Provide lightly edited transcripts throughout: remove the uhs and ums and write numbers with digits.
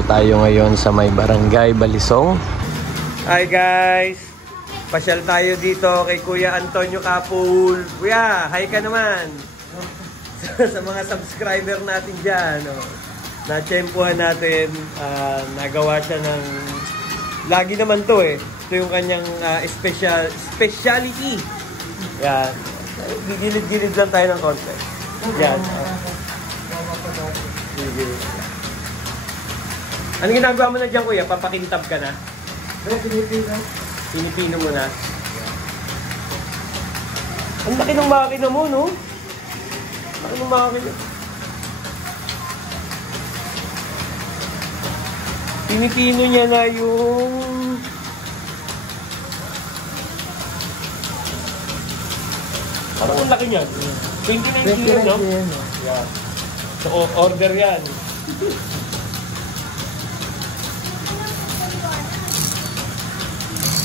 Nandito tayo ngayon sa may barangay Balisong. Hi guys! Pasyal tayo dito kay Kuya Antonio Kapul. Kuya, hi ka naman! Sa mga subscriber natin dyan. Na-tsempuhan natin. Nagawa siya ng... Lagi naman to eh. Ito yung kanyang speciality. Yan. Gilid-gilid lang tayo ng konti. Yan. Sige. Anong ginagawa mo na dyan, Kuya? Papakintab ka na? Pinipino mo na. Ang laki ng makina mo, no? Laki ng makina. Pinipino niya na yung... Parang ang laki niyan. 29 kilo, no? Yeah. So, order yan.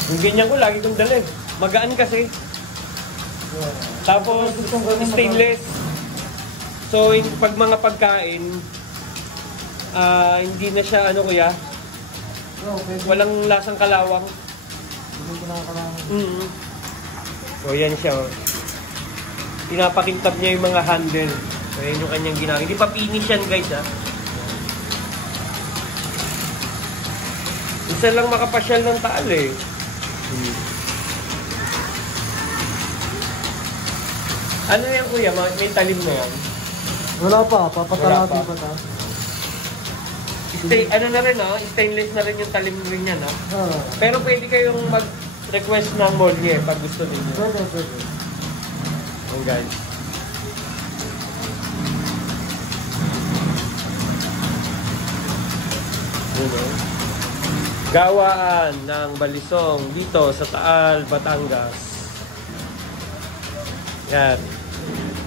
Yung ganyan ko, lagi kong dalhin. Magaan kasi. Tapos, stainless. So, pag mga pagkain, hindi na siya, ano kuya? Walang lasang kalawang. So, yan siya. Pinapakintab niya yung mga handle. So, yan yung kanyang ginagawa. Hindi pa finish yan, guys, ha? Isa lang makapasyal ng Taal, eh. Ano yan, kuya? May talim na yan? Wala pa. Papatalatin pa ta. Ano na rin, no? Stainless na rin yung talim rin yan, no? Pero pwede kayong mag-request ng molye pag gusto ninyo. Pwede. Oh, guys. Gawaan ng Balisong dito sa Taal, Batangas. Yan.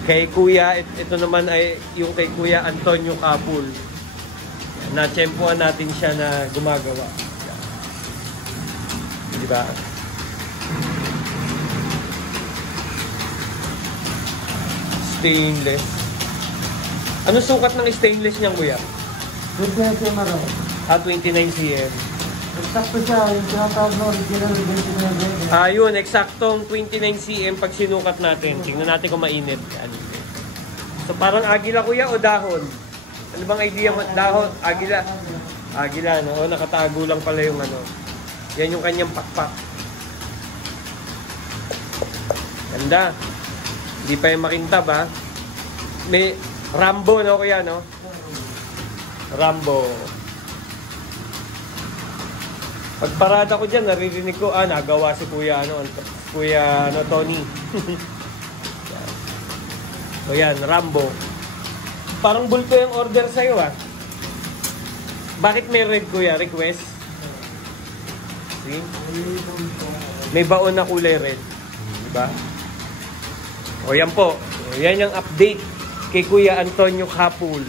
Kay Kuya, ito naman ay yung kay Kuya Antonio Kapul. Na-tsempuhan natin siya na gumagawa. Diba? Stainless. Anong sukat ng stainless niyan, Kuya? 29 cm raw. 29 cm. Eksakto siya. Yung tinatawag na original 29 cm. Yun, eksaktong 29 cm pag sinukat natin. Tingnan natin kung mainit. So parang agila, Kuya, o dahon? Ano bang idea mo? Dahon? Agila? Agila, no? O, nakatago lang pala yung ano. Yan yung kanyang pakpak. Ganda. Hindi pa yung makintab, ha? May Rambo, no, Kuya, no? Rambo. Pag parada ko dyan, naririnig ko, nagawa si Kuya, Tony. So yan, Rambo. Parang bulto yung order sa'yo, ah. Bakit may red, Kuya? Request? See? May baon na kulay red. Diba? O yan po. O, yan yung update kay Kuya Antonio Kapul.